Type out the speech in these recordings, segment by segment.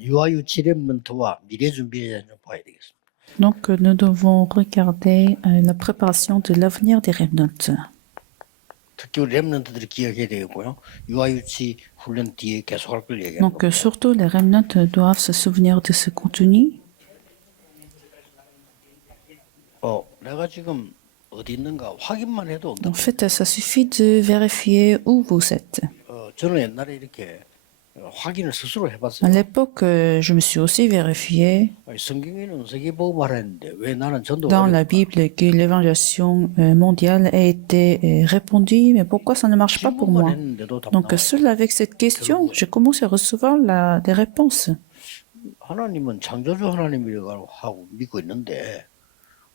유아유치 랩먼트와 미래 준비에 대한 좀 봐야 되겠습니다. Donc, nous devons regarder la préparation de l'avenir des remnants. 특히 우리 랩런트들이 기억해야 되겠고요. 유아유치 훈련 뒤에 계속할 걸 얘기하는 Donc, 겁니다. surtout, les remnants doivent se souvenir de ce contenu. 내가 지금 어디 있는가 확인만 해도 En fait, ça suffit de vérifier où vous êtes. 저는 옛날에 이렇게 확인을 스스로 À 해봤어요. l'époque, je me suis aussi vérifié 성경에는 세계복음을 했는데 왜 나는 전도 dans la Bible que l'évangélisation mondiale a été répandue, mais pourquoi ça ne marche pas pour 질문만 moi? 했는데도 답 Donc, 나와요. seul avec cette question, je commence à recevoir des réponses. 하나님은 창조주 하나님이라고 하고 믿고 있는데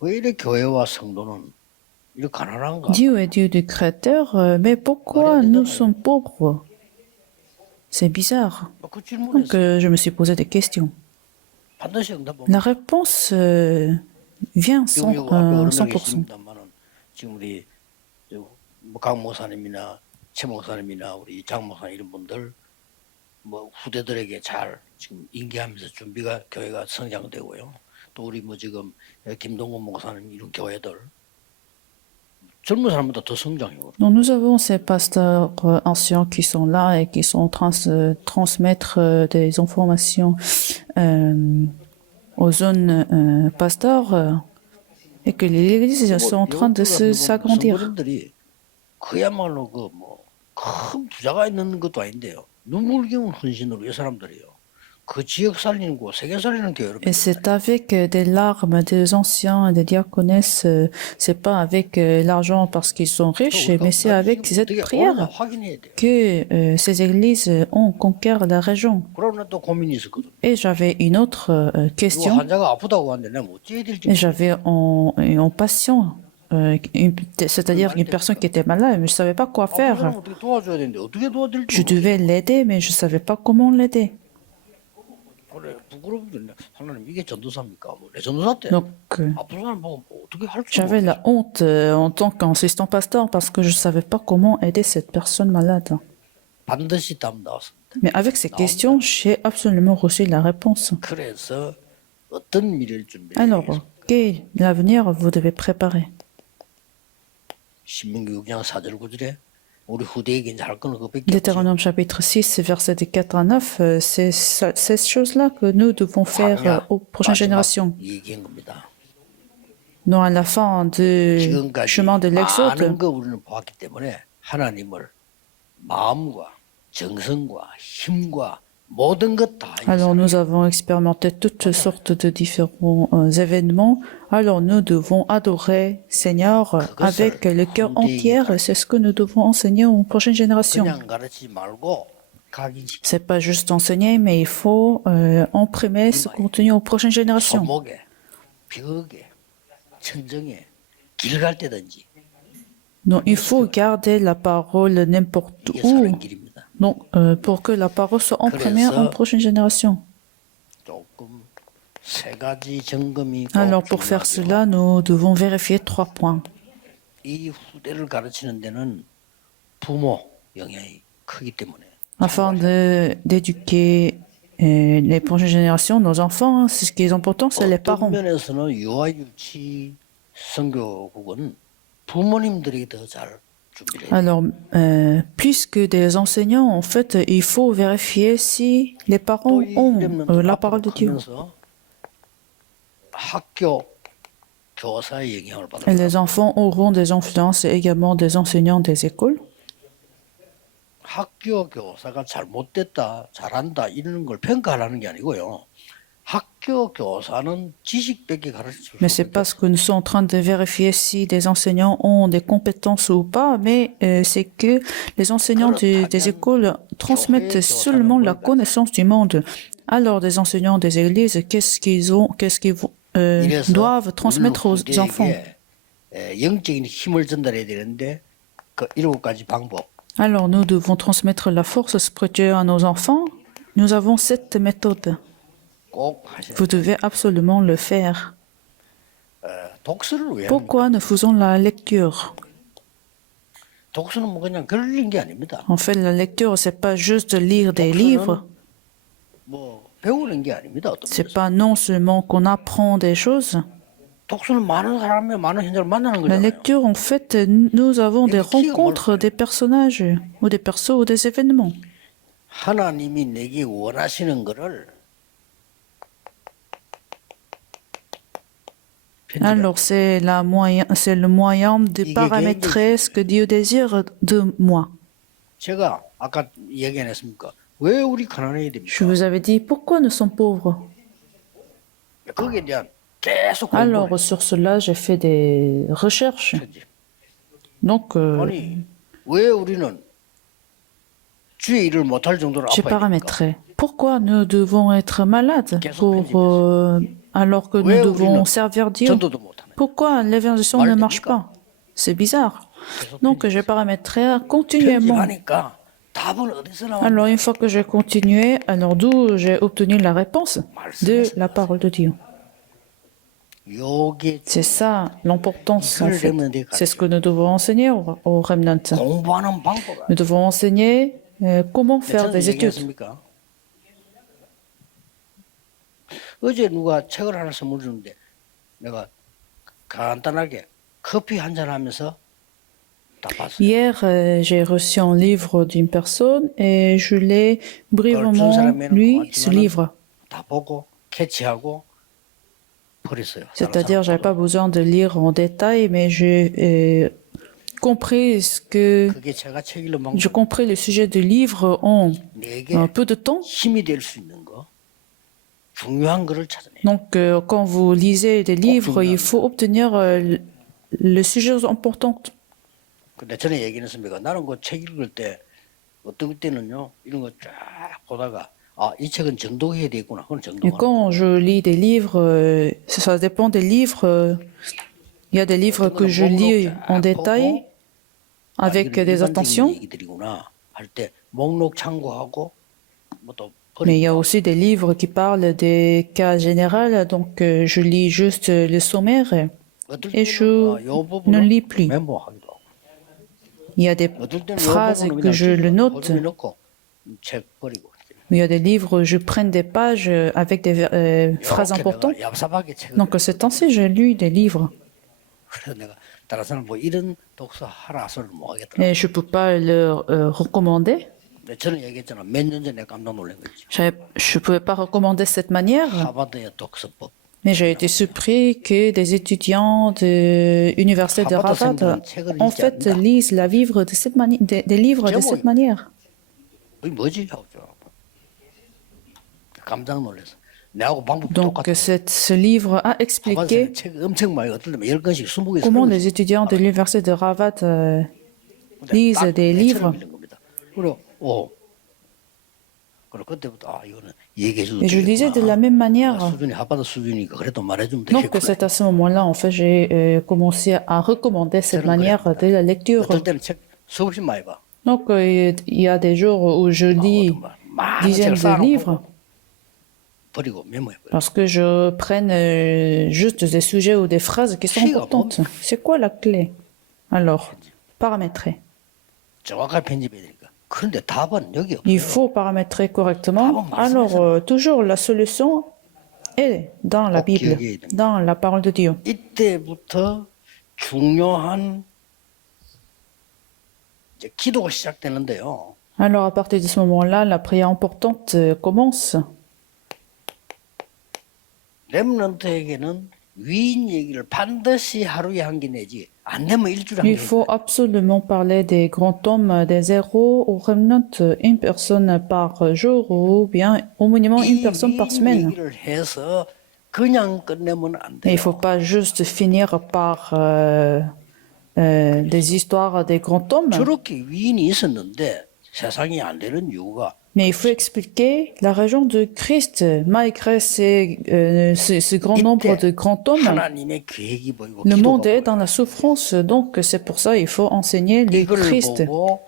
왜 이렇게 교회와 성도는 이렇게 가난한가? Dieu est Dieu du Créateur, mais pourquoi nous sommes pauvres? C'est bizarre. 그 Donc, 질문에서 je me suis posé des questions. 반드시 응답합니다. La réponse vient 100%. 계십니다만은 지금 우리 강 목사님이나 최 목사님이나 우리 장 목사님 이런 분들 뭐 후대들에게 잘 지금 인계하면서 준비가 교회가 성장되고요. 또 우리 뭐 지금 김동건 목사님 이런 교회들 젊은 사람보다 더 성장해요. Donc, nous avons ces pasteurs anciens qui sont là et qui sont en train de transmettre des informations aux jeunes pasteurs et que les églises sont en train de s'agrandir. 성도님들이 그야말로 그 뭐 큰 부자가 있는 것도 아닌데요. 눈물겨운 헌신으로 이 사람들이요. 그 지역 살리는 거 세계 살리는 교회로. Et c'est avec des larmes des anciens et des diaconesses, c'est pas avec l'argent parce qu'ils sont riches, mais c'est avec cette prière que ces églises ont conquis la région. 그러나 또 고민이 있었거든. Et j'avais une autre question. 환자가 아프다고 하는데 내가 어찌해야 될지. Et j'avais en patient, c'est-à-dire une personne qui était malade, mais je savais pas quoi faire. 어떻게 도와줘야 되는데 어떻게 도와드릴지. Je devais l'aider, mais je savais pas comment l'aider. 그래 부끄러운데 하나님 이게 전도사입니까? 뭐내 전도사 때 Donc, 아픈 사람 보고 어떻게 할 줄 j'avais la honte en tant qu'assistant pasteur parce que je savais pas comment aider cette personne malade. 반드시 답 나왔습니다. Mais avec ces questions, j'ai absolument reçu la réponse. 그래서 어떤 미래를 준비해야 Alors, 되겠습니까? quel avenir vous devez préparer? 신명기 6장 4절 9절에 우리 후대에게 이제 할 거는 그밖에 없죠. Deutéronome chapitre 6, versets de 4 à 9, c'est ces choses-là que nous devons faire aux prochaines générations. 얘기한 겁니다. Non, à la fin du 지금까지 chemin de 많은 l'Exode, 거 우리는 보았기 때문에 하나님을 마음과 정성과 힘과 모든 것 다. alors nous avons expérimenté toutes sortes de différents événements. Alors nous devons adorer Seigneur avec le cœur entier. C'est ce que nous devons enseigner aux prochaines générations. 그냥 가르치지 말고 각인시키고 C'est pas juste enseigner, mais il faut imprimer ce contenu aux prochaines générations. 소목에 벽에 천정에 길 갈 때든지 Donc il faut garder la parole n'importe 이게 où. 사는 길입니다. Donc pour que la parole soit imprimée aux prochaines générations. 조금 세 가지 점검이 꼭 Alors pour faire 중요하죠. cela, nous devons vérifier 3 points. 이 후대를 가르치는 데는 부모 영향이 크기 때문에 Afin d'éduquer les prochaines générations, nos enfants, ce qui est important, c'est les 어떤 parents. 면에서는 유아유치 선교국은 부모님들이 더 잘 준비를 해요. Alors, plus que des enseignants, en fait, il faut vérifier si les parents 또이 ont 렘넌트 la parole de Dieu. 크면서 학교 교사의 영향을 Et 받아요. les enfants auront des influences et également des enseignants des écoles. 학교 교사가 잘못됐다, 잘한다 이런 걸 평가하라는 게 아니고요. 학교 교사는 지식밖에 가르칠 수 Mais c'est 없어요. pas ce que nous sommes en train de vérifier si des enseignants ont des compétences ou pas, mais c'est que les enseignants des écoles transmettent seulement la connaissance du monde. Alors, des enseignants des églises, qu'est-ce qu'ils doivent transmettre aux enfants? 영적인 힘을 전달해야 되는데 그 7가지 방법. Alors, nous devons transmettre la force spirituelle à nos enfants. Nous avons cette méthode. 꼭 하셔야 돼요. Vous devez absolument le faire. 독서를 왜 합니까? Pourquoi nous faisons la lecture? 독서는 뭐 그냥 글 읽는 게 아닙니다. En fait, la lecture, c'est pas juste de lire des livres. 뭐 배우는 게 아닙니다. 어떤 C'est 면에서. pas non seulement qu'on apprend des choses. 독서는 많은 사람이 많은 현장을 만나는 La 거잖아요. lecture, en fait, nous avons des rencontres des personnages ou des persos ou des événements. 하나님이 내게 원하시는 거를 Alors, c'est le moyen de paramétrer ce que Dieu désire de moi. 제가 아까 얘기 안 했습니까? 왜 우리 가난해야 Je 됩니까? vous avais dit pourquoi nous sommes pauvres. 거기에 대한 계속 Alors, 공부를 sur cela, j'ai fait des recherches. 했지. Donc, 아니 왜 우리는 주의 일을 못할 정도로 j'ai 아파야 됩니까? paramétré. Pourquoi nous devons être malades alors que nous devons servir Dieu? 전도도 못하네. Pourquoi l'évangélisation ne marche pas? C'est bizarre. Donc, j'ai paramétré continuellement. 편집하니까 답은 어디서 나와? Alors, une fois que j'ai continué, alors d'où j'ai obtenu la réponse? De la parole de Dieu. 요게 C'est ça l'importance, en 이걸 fait. 렘넌트에 C'est ce que nous devons enseigner aux remnants. 공부하는 방법을 Nous devons enseigner comment faire 저는 des études. 얘기했습니까? 어제 누가 책을 하나 선물 주는데 내가 간단하게 커피 한잔 하면서 다 봤어요. Hier, j'ai reçu un livre d'une personne et je l'ai brièvement lu, ce livre. 다 보고 캐치하고 버렸어요. C'est-à-dire, j'avais pas besoin de lire en détail, mais j'ai compris 그게 제가 책 읽는 방법. j'ai compris le sujet du livre en 내게 peu de temps. 힘이 될 수 있는 거, 중요한 거를 찾아내. Donc, quand vous lisez des livres, il faut obtenir le sujet important. 근데 전에 얘기했습니까? 나는 그 책 읽을 때 어떤 때는요 이런 거 쫙 보다가 아, 이 책은 정독해야 되겠구나. 그건 Et 정독하는. quand je lis des livres, ça dépend des livres. Il y a des livres que je lis en détail avec des attentions, 얘기들이구나 할 때 목록 참고하고 뭐또 mais il y a aussi des livres qui parlent des cas généraux, donc je lis juste le sommaire et je ne lis plus. 메모하기도 하고. Il y a des 어떨 때는 요 phrases 부분은 que 그냥 je le note. 호주에 넣고 책 버리고. Il y a des livres, je prends des pages avec des phrases 이렇게 importantes. 내가 얍삽하게 책을. Donc, ces temps-ci, j'ai lu des livres. 그래서 내가 다른 사람 뭐 이런 독서 하라 소리를 못 하겠더라. Et je ne peux pas leur recommander. 근데 저는 얘기했잖아. 몇 년 전에 깜짝 놀란 거지. Je ne pouvais pas recommander cette manière, 하버드의 독서법. mais j'ai été surpris que des étudiants de l'université de Harvard, en fait, lisent des livres de cette manière. 이게 뭐지? 하고 좀 깜짝 놀랐어. 내하고 방법 Donc, 똑같아. ce livre a expliqué 책 엄청 많이 어떨 때면 10권씩 20개 comment les étudiants de l'université de Harvard lisent des livres. 그리고 그리고 그때부터 아 이거는 얘기해 줘도 Et je lisais de la même manière. 수준이 하버드 수준이니까 그래도 말해주면 Donc, 되겠구나. c'est à ce moment-là, en fait, j'ai commencé à recommander cette manière de la lecture. 어떨 때는 책 수없이 많이 봐. Donc, il y a des jours où je lis 많은 dizaines 책을 de 쌓아놓고 livres 버리고 메모해버려. parce que je prenne juste des sujets ou des phrases qui sont importantes. C'est quoi la clé? Alors, paramétrer. 정확하게 편집해야 되니까. 그런데 답은 여기 없어요. Il faut paramétrer correctement. Alors, toujours la solution est dans la Bible, dans la parole de Dieu. 이때부터 중요한 이제 기도가 시작되는데요. Alors, à partir de ce moment-là, la prière importante commence. 렘넌트에게는 위인 얘기를 반드시 하루에 한 개 내지 안 되면 일주일에 한 개. Il faut absolument parler des grands hommes, des héros, au remnant, une personne par jour ou bien au minimum une personne par semaine. 얘기를 해서 그냥 끝내면 안 Et il ne 돼요. faut pas juste finir par des histoires des grands hommes, 저렇게 위인이 있었는데 세상이 안 되는 이유가 mais il faut expliquer la raison de Christ, malgré ce grand nombre de grands hommes. 하나님의 계획이 보이고 Le monde 기도가 est dans la souffrance, donc c'est pour ça qu'il faut enseigner le 이걸 Christ. 보고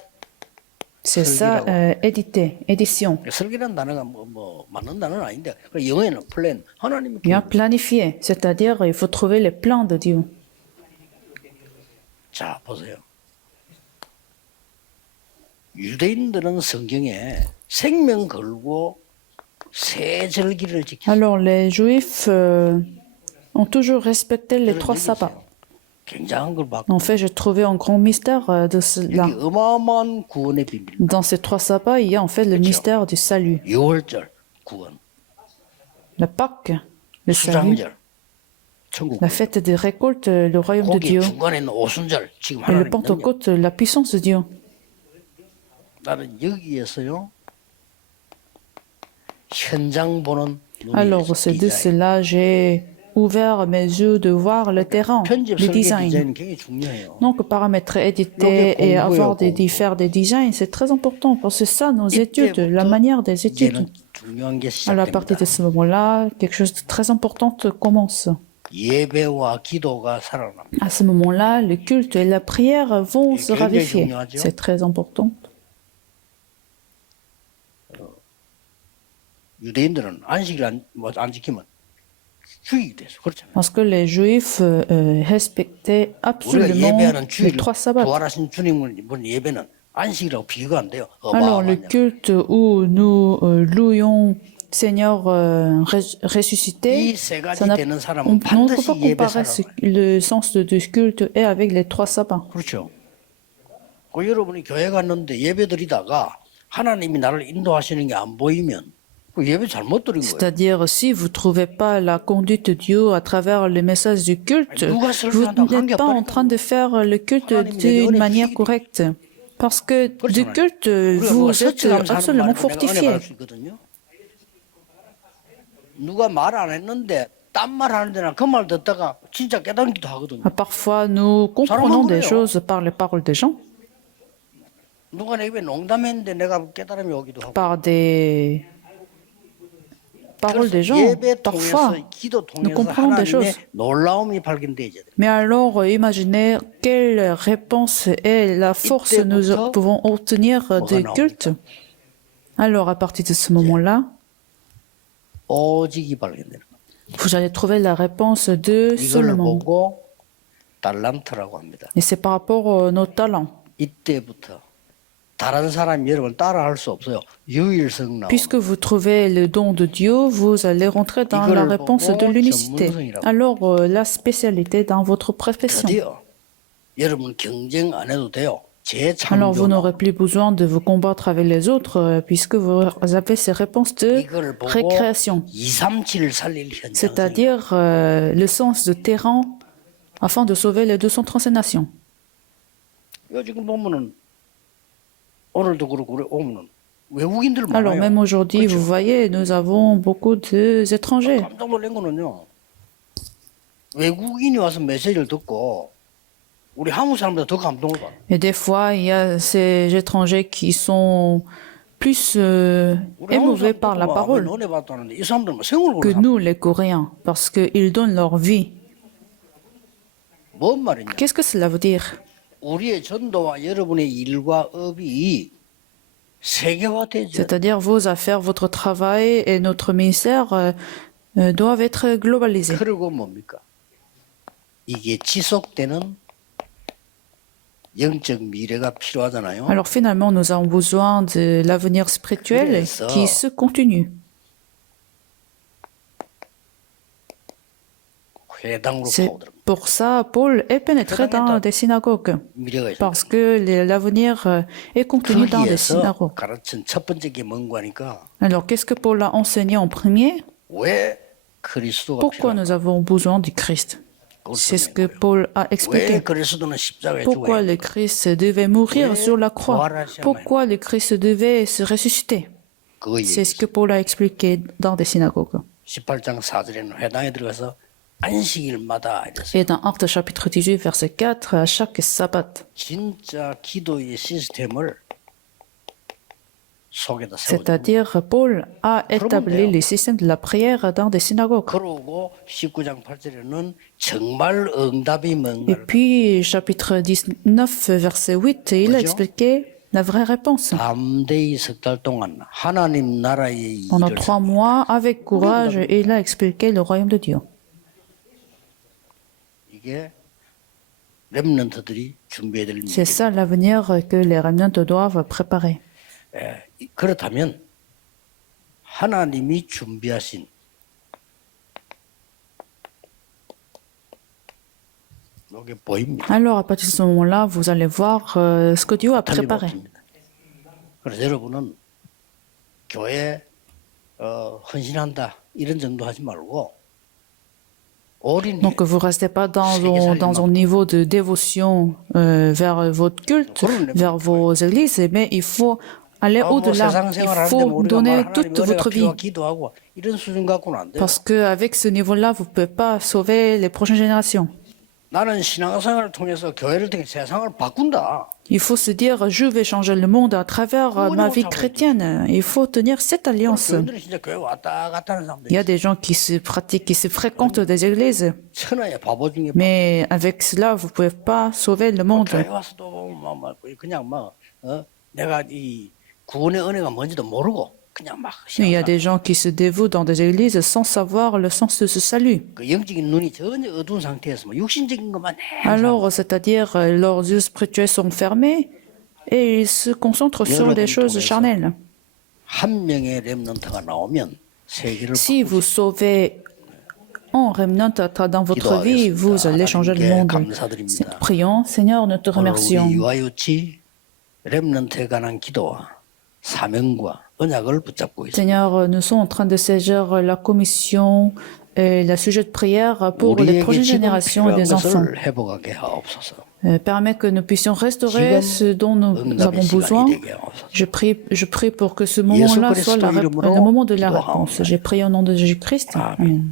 C'est ça, édition. 설계라는 단어가 뭐 맞는 단어는 아닌데 그 영어에는 플랜 하나님의 Bien 계획. planifié, c'est-à-dire il faut trouver les plans de Dieu. 자 보세요. 유대인들은 성경에 생명 걸고 세 절기를 지켰어요. Alors les Juifs ont toujours respecté les trois sabbats. 굉장한 걸 봤고 En fait, j'ai trouvé un grand mystère de cela. 이게 어마어마한 구원의 비밀. Dans ces trois sabbats, il y a en fait le mystère du salut. 6월절 구원, La Pâque, le salut. 수장절 천국, La fête des récoltes, le royaume de 거기 Dieu. 중간에 있는 오순절 지금 Et le 하나님 능력. Pentecôte, la puissance de Dieu. 나는 여기에서요 현장 보는 눈이 Alors, c'est de cela j'ai ouvert mes yeux de voir le terrain, 편집 le 설계 design. 디자인은 굉장히 중요해요. Donc, paramètres, éditer et avoir faire des designs, c'est très important parce que ça, nos études, la manière des études. 이제는 중요한 게 Alors, à partir de 시작됩니다. ce moment-là, quelque chose de très important commence. 예배와 기도가 살아납니다. À ce moment-là, le culte et la prière vont se ravifier. C'est très important. 유대인들은 안식일 안 지키면 죽이게 돼서 그렇잖아요. Parce que les Juifs respectaient 우리가 absolument 예배하는 les 주일 trois sabbats. 부활하신 주님을 본 예배는 안식이라고 비교가 안 돼요. Alors, le 어마어마한 culte où nous louions Seigneur ressuscité, 이세 가지 ça n'a- 되는 on 사람은 ne peut 반드시 pas 예배 comparer 사람. le sens du culte et avec les trois sabbats. 그렇죠. 그 여러분이 교회 갔는데 예배 드리다가 하나님이 나를 인도하시는 게 안 보이면 그 예배 잘못 드린 거예요. C'est-à-dire, si vous ne trouvez pas la conduite de Dieu à travers le message du culte, vous n'êtes pas en train de faire le culte d'une manière correcte. Parce que du culte, vous êtes absolument fortifié. 누가 말 안 했는데 딴 말 하는데 나 그 말 듣다가 진짜 깨닫기도 하거든요. Parfois, nous comprenons des choses par les paroles des gens, 누가 내 입에 농담했는데 내가 깨달음이 오기도 하고. par des paroles des gens. 예배 Parfois, 통해서 기도 nous 통해서 comprenons des 하나님의 choses. 놀라움이 발견되어야 돼. Mais alors, imaginez quelle réponse et la force nous pouvons obtenir du culte. Alors, à partir de ce moment-là, 오직이 발견되는 거예요. vous allez trouver la réponse de 이걸 seulement. 보고 달란트라고 합니다. Et c'est par rapport à nos talents. 이때부터 다른 사람 여러분 따라할 수 없어요. 유일성 나옵니다. Puisque vous trouvez le don de Dieu, vous allez rentrer dans la réponse de l'unicité. Alors, la spécialité dans votre profession. 드디어 여러분 경쟁 안 해도 돼요. Alors, vous 재창조. n'aurez plus besoin de vous combattre avec les autres, puisque vous avez ces réponses de 이걸 보고 récréation, 237을 살릴 현장. c'est-à-dire le sens de terrain afin de sauver les 235 nations. 이거 지금 보면은 오늘도 그렇고 그래 오면은 외국인들 Alors, 많아요. même aujourd'hui, vous voyez, nous avons beaucoup d'étrangers. 깜짝 놀란 거는요. 외국인이 와서 메시지를 듣고 우리 한국 사람보다 더 감동을 받아. Et des fois, il y a ces étrangers qui sont plus 우리 한국 émouvés par la 사람들도 parole 은혜 받았다는데 이 사람들은 생을 que 걸어. nous, les Coréens, parce qu'ils donnent leur vie. 뭔 말이냐? Qu'est-ce que cela veut dire? 우리의 전도와 여러분의 일과 업이 세계화되죠. C'est-à-dire vos affaires, votre travail et notre ministère doivent être globalisés. 그리고 뭡니까? 이게 지속되는 영적 미래가 필요하잖아요. Alors finalement, nous avons besoin de l'avenir spirituel qui se continue. 회당으로 C'est 파고들어. pour ça Paul est pénétré dans des synagogues, 미래가 있어요. parce que l'avenir est contenu dans des 거기에서 synagogues. 가르친 첫 번째 게 뭔가 하니까 Alors qu'est-ce que Paul a enseigné en premier? 왜 그리스도가 Pourquoi nous avons besoin du Christ? C'est ce que Paul a 왜 expliqué. 그리스도는 십자가에 Pourquoi 죽어야 le Christ devait mourir sur la croix? Pourquoi le Christ devait se ressusciter? 그거 C'est 얘기. ce que Paul a expliqué dans des synagogues. 18장 4절에는 회당에 들어가서 안식일마다 이랬어요. Et dans Actes chapitre 18, verset 4, à chaque sabbat. 진짜 기도의 시스템을 속에다 세우고 C'est-à-dire, Paul a établi le système de la prière dans des synagogues. 그러고 19장 8절에는 정말 응답이 Et 뭔가를 puis, chapitre 19, verset 8, il a expliqué la vraie réponse. 담대히 석 달 동안 하나님 나라의 Pendant 일을 3 mois, avec courage, il a expliqué le royaume de Dieu. 이게 렘넌트들이 준비해야 될 C'est 일이에요. ça l'avenir que les remnants doivent préparer. 그렇다면 하나님이 준비하신 이게 보입니다. Alors, à partir de ce moment-là, vous allez voir ce que Dieu a préparé. 틀림없습니다. 그래서 여러분은 교회 헌신한다 이런 정도 하지 말고 올인해. Donc, vous ne restez pas dans un niveau de dévotion vers votre culte, vers vos églises, mais il faut aller au-delà. Il faut donner toute votre vie. 기도하고 이런 수준 갖고는 안 돼요. Parce qu'avec ce niveau-là, vous ne pouvez pas sauver les prochaines générations. 나는 신앙생활을 통해서 교회를 통해 세상을 바꾼다. Il faut se dire, je vais changer le monde à travers ma vie chrétienne. Il faut tenir cette alliance. 교인들은 진짜 교회 왔다 갔다 하는 사람들. Il y a des gens qui se pratiquent, qui se fréquentent des églises. 천하의 바보 중에 Mais avec cela, vous ne pouvez pas sauver le monde. 교회 와서도 그냥 내가 이 구원의 은혜가 뭔지도 모르고 그냥 막 Il y a des gens qui se dévouent dans des églises sans savoir le sens de ce salut. 그 영적인 눈이 전혀 어두운 상태에서 육신적인 것만 해. Alors, c'est-à-dire, leurs yeux spirituels sont fermés et ils se concentrent sur des choses charnelles. 한 명의 렘넌트가 나오면 세계를 Si vous sauvez un remnant dans votre vie, vous allez changer le monde. Prions, Seigneur, nous te remercions. 우리 유아유치 렘넌트에 관한 기도와 사명과 언약을 붙잡고 있습니다. Seigneur, nous sommes en train de saisir la commission et le sujet de prière pour les prochaines générations et des enfants. 회복하게 하옵소서. Permets que nous puissions restaurer ce dont nous avons besoin. Je prie pour que ce moment-là soit le moment de la réponse. J'ai prié au nom de Jésus-Christ. Amen.